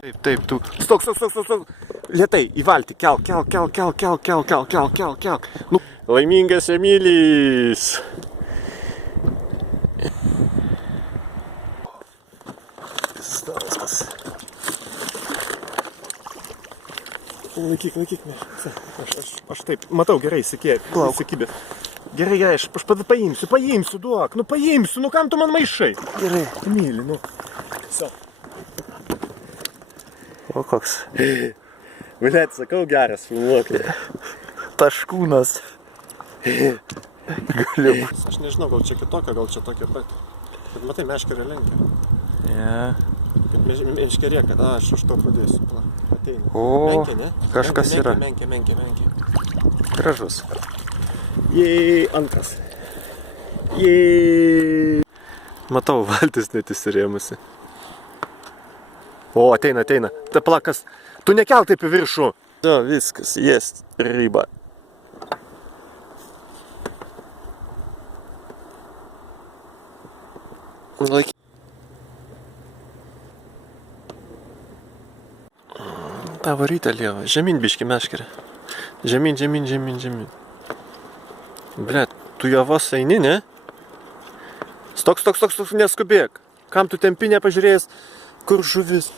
Taip, tu. Stok. Lėtai, į valtį, kelk. Nu. Laimingas Emilis. Viskas. Laikyk. Aš taip, matau, gerai, įsikibė. Gerai, aš paimsiu, duok. Nu paimsiu, nu kam tu man maišai? Gerai. Emili, nu. O koks? Blet, sakau, geras filmuoklė. Taškūnas. Galiu. Aš nežinau, gal čia kitokia, gal čia tokia pat. Bet matai, meškerė lenkia. Ja. Kaip meškerė, kad aš už to pradėsiu. Ateina. O, menkė, ne? Kažkas yra. Menkė. Gražus. Jei, antras. Jei. Matau, valtis net įsirėmusi. O, ateina. Ta plakas. Tu nekelk taip į viršų. Jo, viskas, jest ryba. Laiky. Tavo rytą lieva. Žemyn biški meškerė. Žemyn. Blet, tu jo vos eini, ne? Stok, neskubėk. Kam tu tempi nepažiūrėjęs, kur žuvis?